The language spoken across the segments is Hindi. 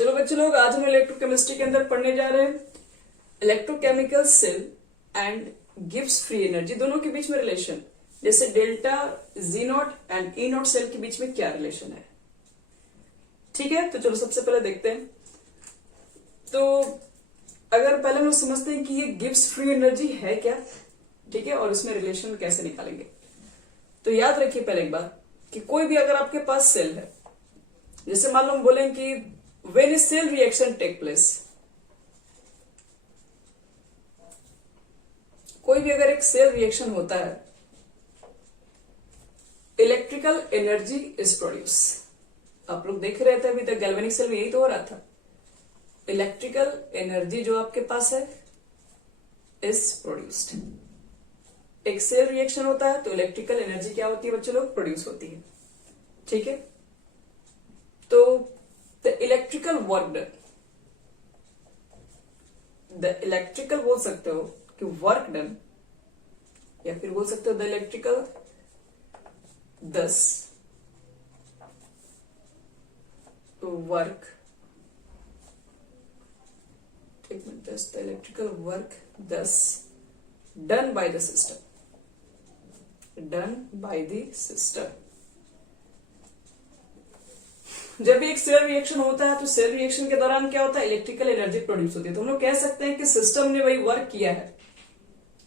चलो बच्चे लोग, आज हम इलेक्ट्रोकेमिस्ट्री के अंदर पढ़ने जा रहे हैं electrochemical cell and Gibbs free energy, दोनों के बीच में रिलेशन। जैसे delta G naught and E not cell के बीच में क्या रिलेशन है। ठीक है, तो चलो सबसे पहले देखते हैं। तो अगर पहले हम लोग समझते हैं कि ये गिब्स फ्री एनर्जी है क्या, ठीक है, और इसमें रिलेशन कैसे निकालेंगे। तो याद रखिए पहले एक बार कि कोई भी अगर आपके पास सेल है, जैसे मान लो हम बोलें कि when a cell reaction take place, कोई भी अगर एक सेल रिएक्शन होता है, इलेक्ट्रिकल एनर्जी इज प्रोड्यूस। आप लोग देख रहे थे अभी तक गैल्वेनिक सेल में यही तो हो रहा था। इलेक्ट्रिकल एनर्जी जो आपके पास है इज प्रोड्यूस्ड। एक सेल रिएक्शन होता है तो इलेक्ट्रिकल एनर्जी क्या होती है बच्चों लोग, प्रोड्यूस होती है। ठीक है, तो the electrical work done, the electrical बोल सकते हो कि वर्क डन, या फिर बोल सकते हो द इलेक्ट्रिकल दस वर्क, एक मिनट, द इलेक्ट्रिकल वर्क दस done by the system, done by the system. जब भी एक सेल रिएक्शन होता है तो सेल रिएक्शन के दौरान क्या होता है, इलेक्ट्रिकल एनर्जी प्रोड्यूस होती है। तो हम लोग कह सकते हैं कि सिस्टम ने वही वर्क किया है,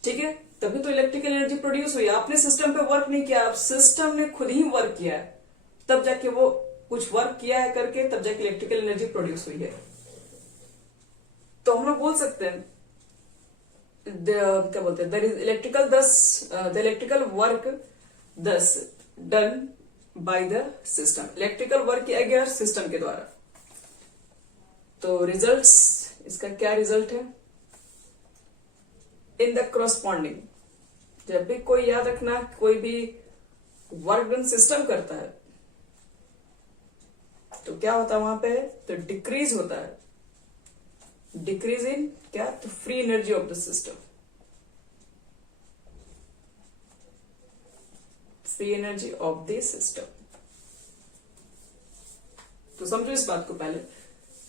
ठीक है, तभी तो इलेक्ट्रिकल एनर्जी प्रोड्यूस हुई। आपने सिस्टम पे वर्क नहीं किया, आप सिस्टम ने खुद ही वर्क किया है, तब जाके वो कुछ वर्क किया है करके तब जाके इलेक्ट्रिकल एनर्जी प्रोड्यूस हुई है। तो हम लोग बोल सकते हैं क्या बोलते हैं, द इलेक्ट्रिकल वर्क दस done by the system. Electrical work किया गया सिस्टम के द्वारा। तो रिजल्ट्स, इसका क्या रिजल्ट है, इन द क्रॉसपॉन्डिंग, जब भी कोई, याद रखना, कोई भी वर्क डन सिस्टम करता है तो क्या होता है वहां पे, तो डिक्रीज होता है, डिक्रीज इन क्या, तो free energy of the system, free energy of the system. तो समझो इस बात को। पहले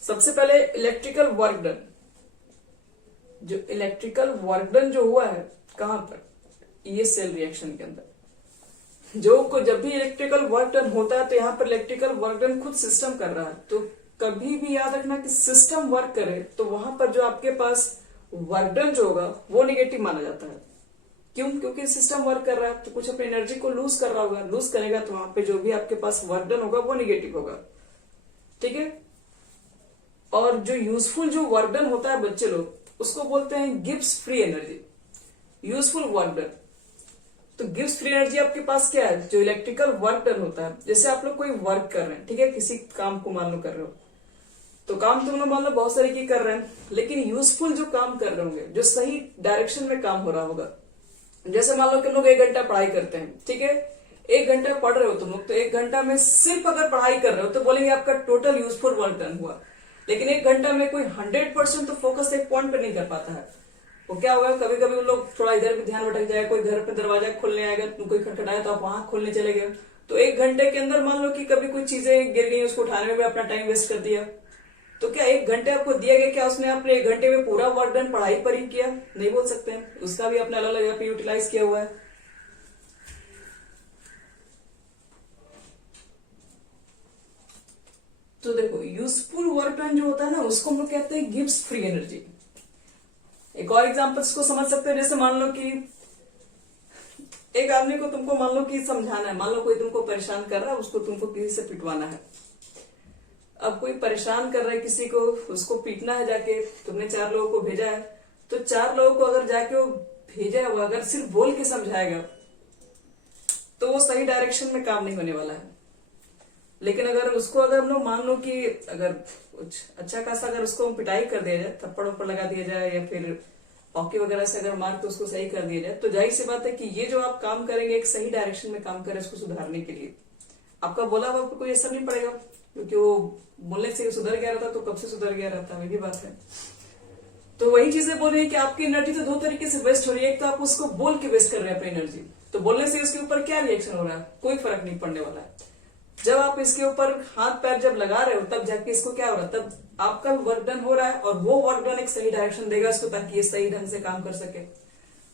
सबसे पहले इलेक्ट्रिकल वर्क डन, जो इलेक्ट्रिकल वर्क डन जो हुआ है कहां पर, ये सेल रिएक्शन के अंदर, जब भी इलेक्ट्रिकल वर्क डन होता है तो यहां पर इलेक्ट्रिकल वर्क डन खुद सिस्टम कर रहा है। तो कभी भी याद रखना कि सिस्टम वर्क करे तो वहां पर जो आपके पास वर्क डन जो होगा वो निगेटिव माना जाता है। क्यों? क्योंकि सिस्टम वर्क कर रहा है तो कुछ अपनी एनर्जी को लूज कर रहा होगा, लूज करेगा तो वहां पे जो भी आपके पास वर्क डन होगा वो निगेटिव होगा। ठीक है, और जो यूजफुल जो वर्क डन होता है बच्चे लोग, उसको बोलते हैं Gibbs free energy, useful work done. तो गिब्स फ्री एनर्जी आपके पास क्या है, जो इलेक्ट्रिकल वर्क डन होता है। जैसे आप लोग कोई वर्क कर रहे हैं, ठीक है, किसी काम को मान लो कर रहे हो, तो काम तुम लोग मान लो बहुत सारे की कर रहे हैं, लेकिन यूजफुल जो काम कर रहे होंगे, जो सही डायरेक्शन में काम हो रहा होगा। जैसे मान लो कि लोग 1 घंटा पढ़ाई करते हैं, ठीक है, 1 घंटा पढ़ रहे हो तुम लोग, तो 1 घंटा में सिर्फ अगर पढ़ाई कर रहे हो तो बोलेंगे आपका टोटल यूजफुल वर्क डन हुआ। लेकिन 1 घंटा में कोई 100% तो फोकस एक पॉइंट पे नहीं कर पाता है। वो क्या होगा, कभी कभी उन लोग थोड़ा इधर भी ध्यान भटक जाएगा, कोई घर पे दरवाजा खोलने आएगा, कोई खटखटाया तो आप वहां खोलने चले गए, तो 1 घंटे के अंदर मान लो कि कभी कोई चीजें गिर गई, उसको उठाने में भी अपना टाइम वेस्ट कर दिया। तो क्या 1 घंटे आपको दिया गया, क्या उसने आपने 1 घंटे में पूरा वर्क डन पढ़ाई पर ही किया? नहीं बोल सकते हैं, उसका भी अपने अलग अलग यूटिलाइज किया हुआ है। तो देखो, यूजफुल वर्क डन जो होता है ना, उसको हम लोग कहते हैं गिब्स फ्री एनर्जी। एक और एग्जांपल इसको समझ सकते हो, जैसे मान लो कि एक आदमी को तुमको मान लो कि समझाना है, मान लो कोई तुमको परेशान कर रहा है, उसको तुमको किसी से पिटवाना है। अब कोई परेशान कर रहा है किसी को, उसको पीटना है जाके, तुमने 4 लोगों को भेजा है, तो 4 लोगों को अगर जाके वो भेजा है, वो अगर सिर्फ बोल के समझाएगा तो वो सही डायरेक्शन में काम नहीं होने वाला है। लेकिन अगर उसको, अगर हम लोग मान लो कि अगर कुछ अच्छा खासा अगर उसको पिटाई कर दिया जाए, थप्पड़ वप्पड़ लगा दिया जाए, या फिर हॉकी वगैरह से अगर मार के उसको सही कर दिया जाए, तो जाहिर सी बात है कि ये जो आप काम करेंगे एक सही डायरेक्शन में काम करें उसको सुधारने के लिए। आपका बोला हुआ कोई असर नहीं पड़ेगा, क्योंकि वो बोलने से सुधर गया रहता तो कब से सुधर गया रहता, वही बात है। तो वही चीजें बोल रही है कि आपकी एनर्जी तो 2 तरीके से वेस्ट हो रही है। एक तो आप उसको बोल के वेस्ट कर रहे हैं अपनी एनर्जी, तो बोलने से उसके ऊपर क्या रिएक्शन हो रहा है, कोई फर्क नहीं पड़ने वाला है। जब आप इसके ऊपर हाथ पैर जब लगा रहे हो तब जाके इसको क्या हो रहा है, तब आपका वर्क डन हो रहा है और वो वर्क डन एक सही डायरेक्शन देगा इसको ताकि ये सही ढंग से काम कर सके।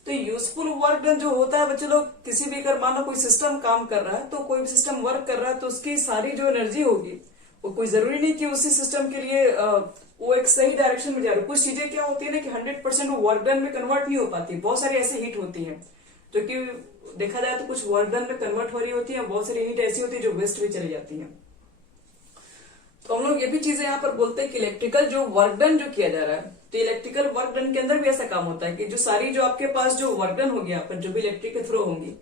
तो यूजफुल वर्क डन जो होता है बच्चे लोग, किसी भी अगर मानो कोई सिस्टम काम कर रहा है तो कोई भी सिस्टम वर्क कर रहा है तो उसकी सारी जो एनर्जी होगी वो कोई जरूरी नहीं कि उसी सिस्टम के लिए वो एक सही डायरेक्शन में जा रहा है। कुछ चीजें क्या होती है ना कि 100% वो वर्क डन में कन्वर्ट नहीं हो पाती, बहुत सारी ऐसी हीट होती है जो कि देखा जाए तो कुछ वर्क डन में कन्वर्ट हो रही होती है, बहुत सारी हीट ऐसी होती है जो वेस्ट में चली जाती है। तो हम लोग ये भी चीजें यहाँ पर बोलते हैं कि इलेक्ट्रिकल जो वर्क डन जो किया जा रहा है, तो इलेक्ट्रिकल वर्क डन के अंदर भी ऐसा काम होता है कि जो सारी जो आपके पास जो वर्क डन होगी यहाँ पर जो भी इलेक्ट्रिक के थ्रू होंगी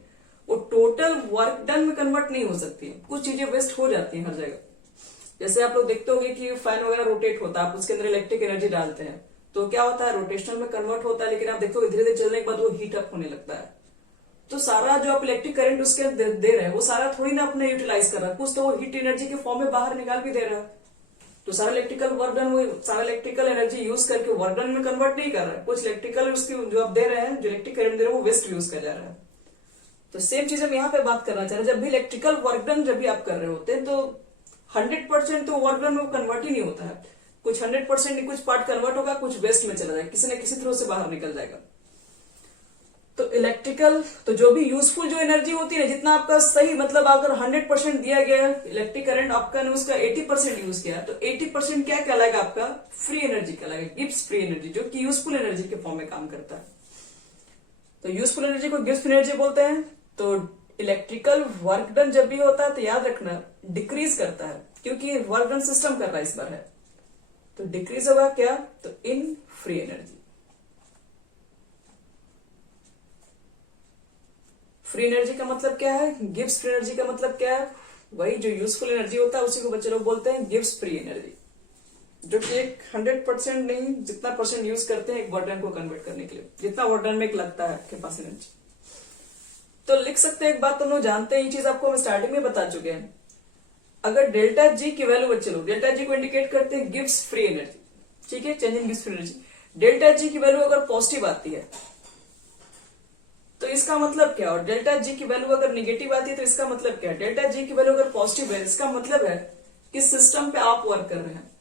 वो टोटल वर्क डन में कन्वर्ट नहीं हो सकती है, कुछ चीजें वेस्ट हो जाती है हर जगह। जैसे आप लोग देखते होंगे कि फैन वगैरह रोटेट होता है, आप उसके अंदर इलेक्ट्रिक एनर्जी डालते हैं तो क्या होता है, रोटेशनल में कन्वर्ट होता है, लेकिन आप देखते हो धीरे धीरे चलने के बाद वो हीट अप होने लगता है। तो सारा जो आप इलेक्ट्रिक करंट उसके अंदर दे रहे हैं वो सारा थोड़ी ना अपने यूटिलाइज कर रहा है, कुछ तो वो हीट एनर्जी के फॉर्म में बाहर निकाल भी दे रहा है। तो सारा इलेक्ट्रिकल वर्क डन वो सारा इलेक्ट्रिकल एनर्जी यूज करके वर्क डन में कन्वर्ट नहीं कर रहा है, कुछ इलेक्ट्रिकल उसकी जो आप दे रहे हैं, जो इलेक्ट्रिक करंट दे रहे हैं वो वेस्ट यूज कर जा रहा है। तो सेम चीज हम यहाँ पे बात करना चाह रहे हैं, जब भी इलेक्ट्रिकल वर्क डन जब भी आप कर रहे होते हैं तो 100% तो वर्क डन में कन्वर्ट ही नहीं होता है, कुछ 100% नहीं, कुछ पार्ट कन्वर्ट होगा, कुछ वेस्ट में चला जाएगा, किसी न किसी थ्रू से बाहर निकल जाएगा। तो इलेक्ट्रिकल तो जो भी यूजफुल जो एनर्जी होती है, जितना आपका सही मतलब अगर 100% दिया गया इलेक्ट्रिक करंट आपका ने उसका 80% यूज किया तो 80% क्या कहलाएगा, आपका फ्री एनर्जी कहलाएगा, गिब्स फ्री एनर्जी, जो कि यूजफुल एनर्जी के फॉर्म में काम करता है। तो यूजफुल एनर्जी को गिब्स फ्री एनर्जी बोलते हैं। तो इलेक्ट्रिकल वर्क डन जब भी होता है तो याद रखना डिक्रीज करता है, क्योंकि वर्क डन सिस्टम कर रहा है इस बार है, तो डिक्रीज होगा क्या, तो इन फ्री एनर्जी। फ्री एनर्जी का मतलब क्या है, गिब्स फ्री एनर्जी का मतलब क्या है, वही जो यूजफुल एनर्जी होता है उसी को बच्चे लोग बोलते हैं गिब्स फ्री एनर्जी, जो कि एक 100% नहीं, जितना परसेंट यूज करते हैं एक वर्क डन को कन्वर्ट करने के लिए, जितना वर्क डन में एक लगता है आपके पास एनर्जी। तो लिख सकते हैं, एक बात तुम लोग जानते हैं, ये चीज आपको हम स्टार्टिंग में बता चुके हैं, अगर डेल्टा जी की वैल्यू बच्चे लोग, डेल्टा जी को इंडिकेट करते हैं गिब्स फ्री एनर्जी, ठीक है, change in Gibbs free energy. Delta G की वैल्यू अगर पॉजिटिव आती है तो इसका मतलब क्या, और डेल्टा जी की वैल्यू अगर निगेटिव आती है तो इसका मतलब क्या है। डेल्टा जी की वैल्यू अगर पॉजिटिव है इसका मतलब है कि सिस्टम पे आप वर्क कर रहे हैं,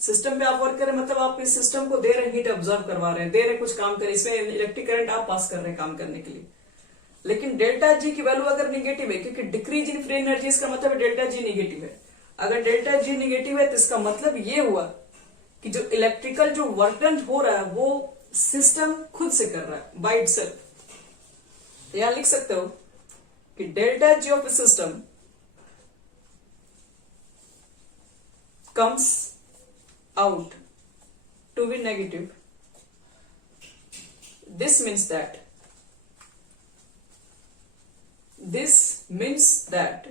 सिस्टम पे आप वर्क कर रहे हैं मतलब आप इस सिस्टम को दे रहे हैं, हीट ऑब्जर्व करवा रहे हैं, दे रहे हैं कुछ काम कर, इसमें इलेक्ट्रिक करंट आप पास कर रहे हैं काम करने के लिए। लेकिन डेल्टा जी की वैल्यू अगर निगेटिव है, क्योंकि डिक्रीज इन फ्री एनर्जी इसका मतलब डेल्टा जी निगेटिव है, अगर डेल्टा जी निगेटिव है तो इसका मतलब ये हुआ कि जो इलेक्ट्रिकल जो वर्क डन हो रहा है वो सिस्टम खुद से कर रहा है बाय इटसेल्फ। यहां लिख सकते हो कि delta G of system comes out to be negative. This means that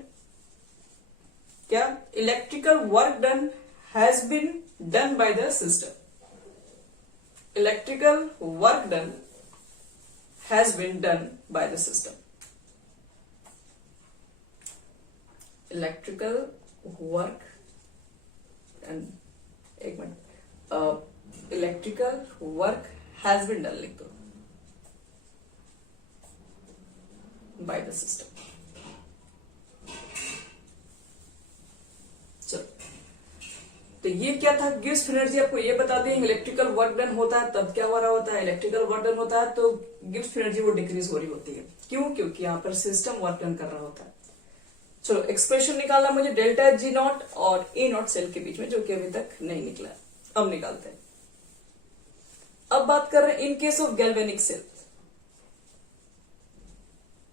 क्या electrical work done has been done by the system, electrical work done has been done by the system, electrical work and एक minute, electrical work has been done लिख दो बाय द सिस्टम। चलो, तो ये क्या था, गिब्स फ्री एनर्जी आपको ये बता दें, इलेक्ट्रिकल वर्क डन होता है तब क्या हो रहा होता है, इलेक्ट्रिकल वर्क डन होता है तो गिब्स फ्री एनर्जी वो डिक्रीज हो रही होती है। क्यों, क्योंकि यहाँ पर सिस्टम वर्क डन कर रहा होता है। चलो, एक्सप्रेशन निकालना मुझे डेल्टा जी नॉट और ए नॉट सेल के बीच में, जो कि अभी तक नहीं निकला, अब निकालते हैं। अब बात कर रहे हैं in case of galvanic cell,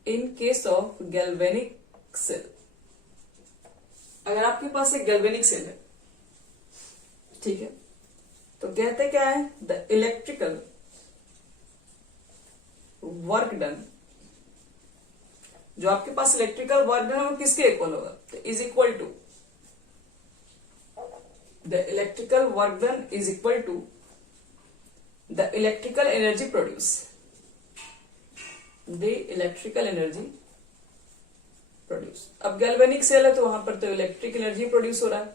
in case of galvanic cell, अगर आपके पास एक गैल्वेनिक सेल है, ठीक है, तो कहते क्या है, द इलेक्ट्रिकल वर्क डन, जो आपके पास इलेक्ट्रिकल वर्क डन है वो किसके इक्वल होगा, तो is equal to the electrical work done is equal to the electrical energy produce, the electrical energy produce. अब गैल्वेनिक सेल है तो वहां पर तो इलेक्ट्रिक एनर्जी प्रोड्यूस हो रहा है,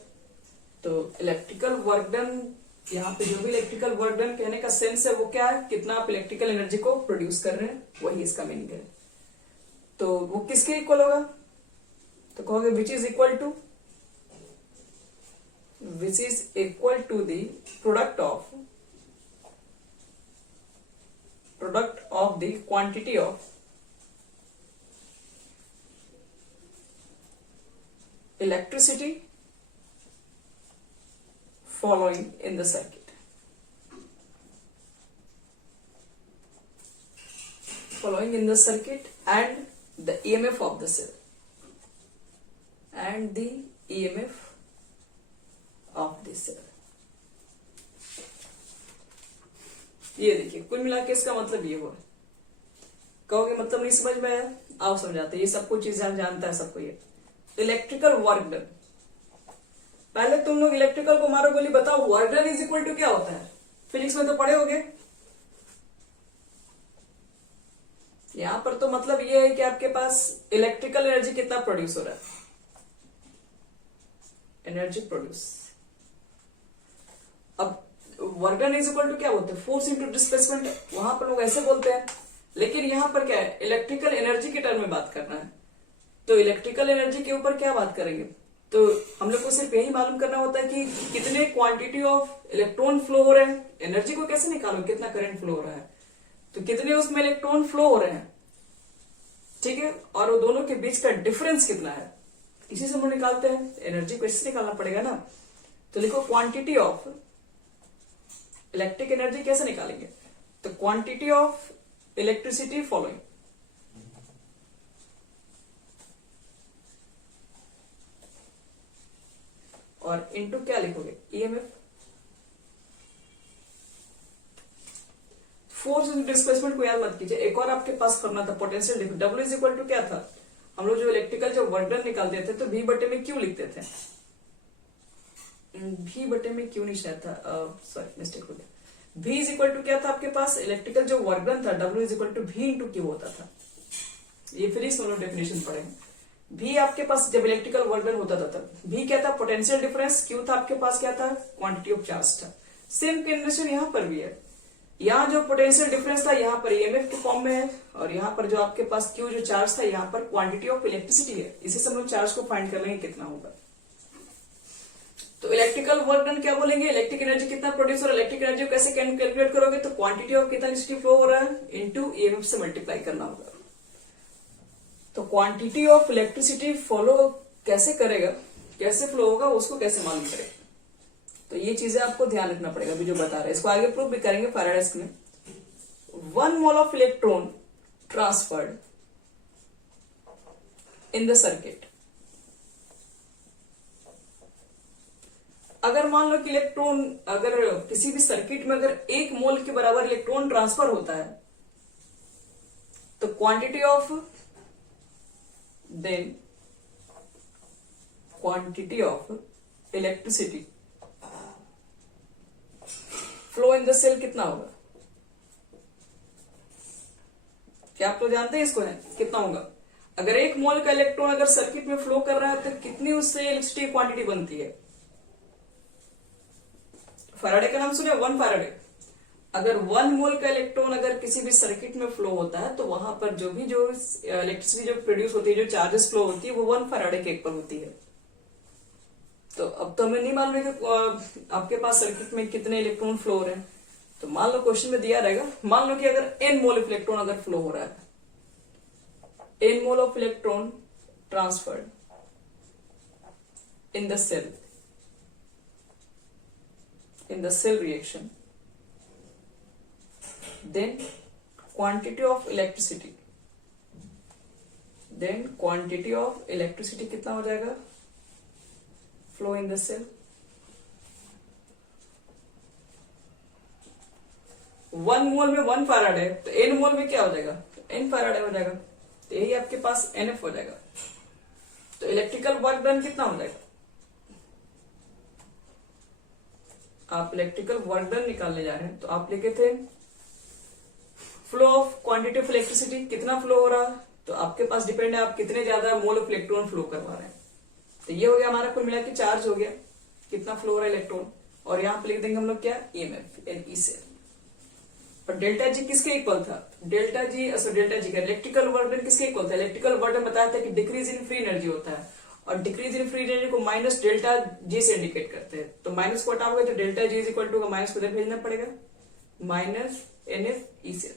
तो इलेक्ट्रिकल वर्क डन, यहाँ पे जो भी इलेक्ट्रिकल वर्क डन कहने का सेंस है वो क्या है, कितना आप इलेक्ट्रिकल एनर्जी को प्रोड्यूस कर रहे हैं, वही इसका मीनिंग है। तो वो किसके इक्वल होगा, तो कहोगे which is equal to the product of the quantity of electricity following in the circuit. Following in the circuit and the EMF of the cell. And the EMF of the cell. ये देखिए कुल मिला के इसका मतलब ये हुआ। कहोगे मतलब नहीं समझ में आया, आओ समझाते। ये सब कुछ चीजें जानता है सबको। ये इलेक्ट्रिकल वर्क डन, पहले तुम लोग इलेक्ट्रिकल को मारो गोली, बताओ work done is equal to क्या होता है? फिजिक्स में तो पढ़े होगे। यहां पर तो मतलब ये है कि आपके पास इलेक्ट्रिकल एनर्जी कितना प्रोड्यूस हो रहा है, एनर्जी प्रोड्यूस। अब work done is equal to क्या बोलते हैं? Force into displacement. वहां पर लोग ऐसे बोलते हैं, लेकिन यहां पर क्या है, इलेक्ट्रिकल एनर्जी के टर्म में बात करना है। तो इलेक्ट्रिकल एनर्जी के ऊपर क्या बात करेंगे? तो हम लोग को सिर्फ यही मालूम करना होता है कि कितने क्वांटिटी ऑफ इलेक्ट्रॉन फ्लो हो रहे हैं। एनर्जी को कैसे निकालो, कितना करंट फ्लो हो रहा है, तो कितने उसमें इलेक्ट्रॉन फ्लो हो रहे हैं, ठीक है, और वो दोनों के बीच का डिफरेंस कितना है, इसी से हम लोग निकालते हैं। एनर्जी को इससे निकालना पड़ेगा ना। तो लिखो क्वांटिटी ऑफ इलेक्ट्रिक एनर्जी कैसे निकालेंगे? तो क्वांटिटी ऑफ इलेक्ट्रिसिटी फॉलोइंग, और इनटू क्या लिखोगे? ईएमएफ। फोर्स इंटू डिस्प्लेसमेंट को याद मत कीजिए। एक और आपके पास करना था, पोटेंशियल लिखो। डब्ल्यू इज इक्वल टू क्या था? हम लोग जो इलेक्ट्रिकल जो वर्क डन निकालते थे तो V बटे में क्यू लिखते थे। V बटे में क्यू नहीं शायद था, सॉरी मिस्टेक हो गया। V इज इक्वल टू क्या था आपके पास? इलेक्ट्रिकल जो वर्क डन था W is equal to V into Q होता था। ये फिर इस दोनों डेफिनेशन पढ़ेंगे। V आपके पास जब इलेक्ट्रिकल वर्क डन होता था तब V क्या था? Potential difference. Q था आपके पास क्या था? क्वांटिटी ऑफ चार्ज था। सेम कंडीशन यहां पर भी है। यहाँ जो पोटेंशियल डिफरेंस था यहाँ पर ईएमएफ के फॉर्म में है, और यहाँ पर जो आपके पास Q जो चार्ज था यहाँ पर क्वांटिटी ऑफ इलेक्ट्रिसिटी है। इसी से हम लोग चार्ज को फाइंड कर लेंगे कितना होगा। तो इलेक्ट्रिकल वर्क डन क्या बोलेंगे? इलेक्ट्रिक एनर्जी कितना प्रोड्यूस हो रहा है। इलेक्ट्रिक एनर्जी को कैसे कैलकुलेट करोगे? तो क्वांटिटी ऑफ कितना इलेक्ट्रिसिटी फ्लो हो रहा है इंटू ईएमएफ से मल्टीप्लाई करना होगा। तो क्वांटिटी ऑफ इलेक्ट्रिसिटी फॉलो कैसे करेगा, कैसे फ्लो होगा, उसको कैसे मालूम करेगा? तो ये चीजें आपको ध्यान रखना पड़ेगा। अभी जो बता रहे हैं इसको आगे प्रूव भी करेंगे फैराडेस में। 1 मोल of electron transferred in the circuit. अगर मान लो कि इलेक्ट्रॉन, अगर किसी भी सर्किट में अगर 1 मोल के बराबर इलेक्ट्रॉन ट्रांसफर होता है तो quantity of electricity flow in the cell कितना होगा? क्या आप तो जानते हैं इसको है कितना होगा? अगर 1 मोल का इलेक्ट्रॉन अगर सर्किट में फ्लो कर रहा है तो कितनी उससे इलेक्ट्रिसिटी क्वांटिटी बनती है? फैराडे का नाम सुने, 1 फैराडे। अगर 1 मोल का इलेक्ट्रॉन अगर किसी भी सर्किट में फ्लो होता है तो वहां पर जो इलेक्ट्रिसिटी जो प्रोड्यूस होती है, जो चार्जेस फ्लो होती है, वो 1 फैराडे के इक्वल होती है। तो अब तो हमें नहीं मालूम है कि आपके पास सर्किट में कितने इलेक्ट्रॉन फ्लो हो रहे हैं। तो मान लो क्वेश्चन में दिया रहेगा, मान लो कि अगर n मोल ऑफ इलेक्ट्रॉन अगर फ्लो हो रहा है, n mole of electron transferred in the cell reaction, then quantity of electricity कितना हो जाएगा? Flow in the cell 1 mole में 1 फैराड है तो n मोल में क्या हो जाएगा? n फैराड हो जाएगा। तो यही आपके पास NF हो जाएगा। तो इलेक्ट्रिकल वर्क डन कितना हो जाएगा? आप इलेक्ट्रिकल वर्क डन निकालने जा रहे हैं तो आप लिखे थे flow of quantity of electricity, कितना फ्लो हो रहा है, तो आपके पास डिपेंड है आप कितने ज्यादा मोल ऑफ इलेक्ट्रॉन फ्लो करवा रहे हैं। तो ये हो गया हमारा कुल मिला के चार्ज हो गया, कितना फ्लो हो रहा है इलेक्ट्रॉन, और यहाँ पे लिख देंगे हम लोग क्या? ईएमएफ, एनई से। और डेल्टा जी किसके इक्वल था? डेल्टा जी का इलेक्ट्रिकल वर्क डन किसके इक्वल था? इलेक्ट्रिकल वर्क डन बताया था कि डिक्रीज इन फ्री एनर्जी होता है, और डिक्रीज इन फ्री एनर्जी को माइनस डेल्टा जी से इंडिकेट करते हैं। तो माइनस को हटाओगे तो delta G is equal to minus को इधर भेजना पड़ेगा, minus NF E cell.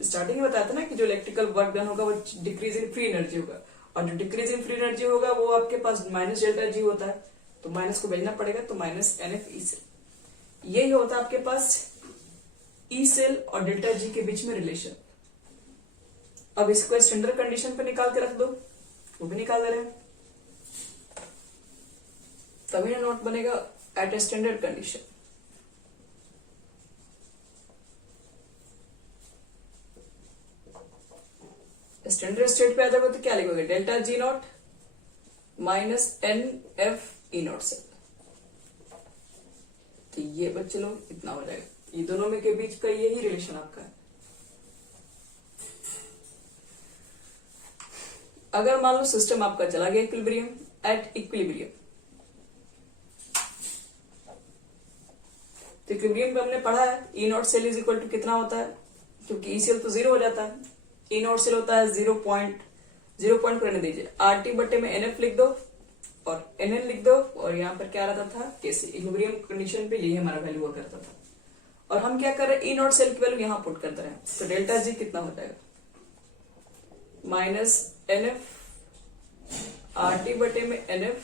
Starting में बताया था ना कि जो इलेक्ट्रिकल वर्क डन होगा वो डिक्रीज इन फ्री एनर्जी होगा, और जो डिक्रीज इन फ्री एनर्जी होगा वो आपके पास माइनस डेल्टा जी होता है, तो माइनस को भेजना पड़ेगा, तो माइनस NF ई सेल। यही होता है आपके पास ई सेल और डेल्टा जी के बीच में रिलेशन। अब इसको स्टैंडर्ड कंडीशन पे निकाल के रख दो, वो भी निकाल दे रहे हैं, तभी ना नोट बनेगा at a standard condition. Standard state पे आ जाओगे तो क्या लिखोगे, delta G not minus NF E not cell. तो ये बच्चे लोग इतना हो जाएगा, ये दोनों में के बीच का यही रिलेशन आपका है। अगर मान लो सिस्टम आपका चला गया इक्विलिब्रियम, एट इक्विलिब्रियम, तो इक्विलिब्रियम पे हमने पढ़ा है E not cell is equal to कितना होता है, क्योंकि ई सेल तो 0 हो जाता है, ई नॉट सेल होता है 0 पॉइंट रहने दीजिए, RT बटे में NF लिख दो और NN लिख दो, और यहाँ पर क्या रहता था कैसे, इक्विलिब्रियम कंडीशन पे यही हमारा वैल्यू हुआ करता था। और हम क्या कर रहे हैं, ई नॉट सेल की वैल्यू यहाँ पुट करते रहे, तो डेल्टा जी कितना हो जाएगा, माइनस NF RT बटे में NF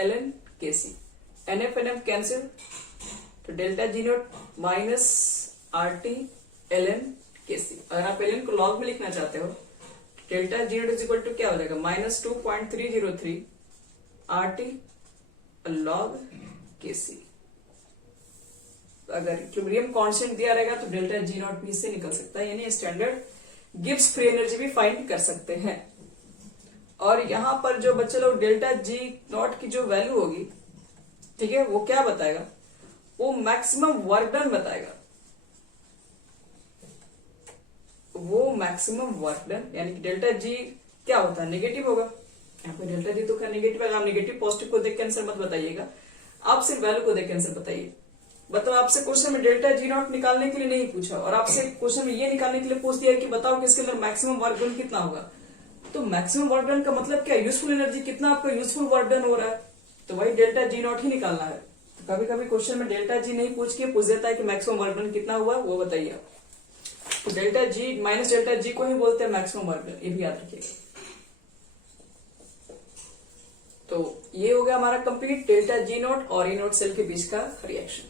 ln KC, NF cancel, तो delta G not minus RT ln KC। अगर आप ln को लॉग में लिखना चाहते हो, delta G naught is equal to क्या हो जाएगा, माइनस 2.303 RT log KC। अगर इक्विलिब्रियम कांस्टेंट दिया रहेगा तो डेल्टा जी नॉट भी इससे निकल सकता है, यानी स्टैंडर्ड गिब्स फ्री एनर्जी भी फाइंड कर सकते हैं। और यहां पर जो बच्चे लोग डेल्टा जी नॉट की जो वैल्यू होगी, ठीक है, वो क्या बताएगा, वो मैक्सिमम वर्क डन बताएगा, वो मैक्सिमम वर्क डन, यानी कि डेल्टा जी क्या होता है, नेगेटिव होगा। यहाँ पे डेल्टा जी तो क्या नेगेटिव है, आप नेगेटिव पॉजिटिव को देख के आंसर मत बताइएगा, आप सिर्फ वैल्यू को देख के आंसर बताइए। मतलब आपसे क्वेश्चन में डेल्टा जी नॉट निकालने के लिए नहीं पूछा, और आपसे क्वेश्चन में ये निकालने के लिए पूछ दिया कि बताओ कि इसके अंदर मैक्सिमम वर्क डन कितना होगा। तो मैक्सिमम वर्क डन का मतलब क्या, यूजफुल एनर्जी कितना आपका यूजफुल वर्क डन हो रहा है, तो वही डेल्टा जी नॉट ही निकालना है। तो कभी कभी क्वेश्चन में डेल्टा जी नहीं पूछ के पूछ देता है कि मैक्सिमम वर्क डन कितना हुआ वो बताइए आप। तो डेल्टा जी माइनस डेल्टा जी को ही बोलते हैं मैक्सिमम वर्क डन, ये भी याद रखिएगा। तो ये हो गया हमारा कंप्लीट डेल्टा जी नॉट और ई नॉट सेल के बीच का रिएक्शन।